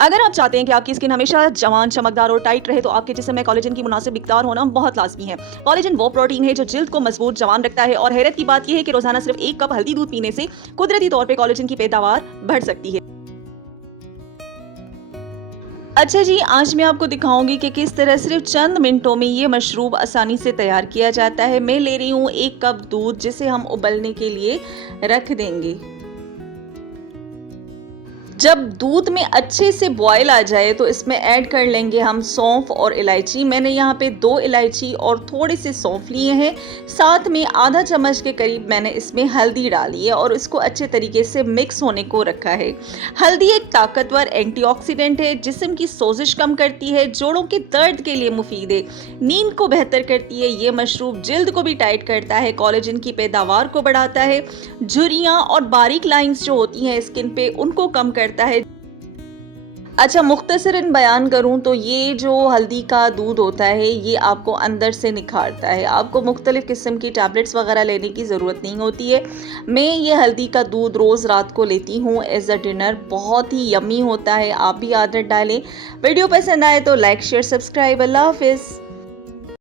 अगर आप चाहते हैं कि आपकी स्किन हमेशा जवान, चमकदार और टाइट रहे तो आपके जिस्म में कोलेजन की मुनासिब मिकदार होना बहुत लाजमी है। कोलेजन वो प्रोटीन है जो जिल्द को मजबूत जवान रखता है और हैरत की बात यह है कि रोजाना सिर्फ 1 कप हल्दी दूध पीने से कुदरती तौर पे कोलेजन की पैदावार बढ़ सकती है। अच्छा जी, आज मैं आपको दिखाऊंगी कि किस तरह सिर्फ चंद मिनटों में ये मशरूब आसानी से तैयार किया जाता है। मैं ले रही हूँ 1 कप दूध जिसे हम उबलने के लिए रख देंगे। जब दूध में अच्छे से बॉयल आ जाए तो इसमें ऐड कर लेंगे हम सौंफ और इलायची। मैंने यहाँ पे 2 इलायची और थोड़े से सौंफ लिए हैं। साथ में आधा चम्मच के करीब मैंने इसमें हल्दी डाली है और इसको अच्छे तरीके से मिक्स होने को रखा है। हल्दी एक ताकतवर एंटीऑक्सीडेंट है, जिस्म की सोजिश कम करती है, जोड़ों के दर्द के लिए मुफीद है, नींद को बेहतर करती है। ये मशरूब जिल्द को भी टाइट करता है, कोलेजन की पैदावार को बढ़ाता है, झुर्रियाँ और बारीक लाइंस जो होती हैं स्किन पे उनको कम करता है। अच्छा, मुख्तसरन बयान करूं तो ये जो हल्दी का दूध होता है ये आपको अंदर से निखारता है। आपको मुख्तलिफ किस्म की टैबलेट्स वगैरह लेने की ज़रूरत नहीं होती है। मैं ये हल्दी का दूध रोज़ रात को लेती हूँ एज अ डिनर। बहुत ही यम्मी होता है, आप भी आदत डालें। वीडियो पसंद आए तो लाइक, शेयर, सब्सक्राइब। अल्लाह हाफिज़।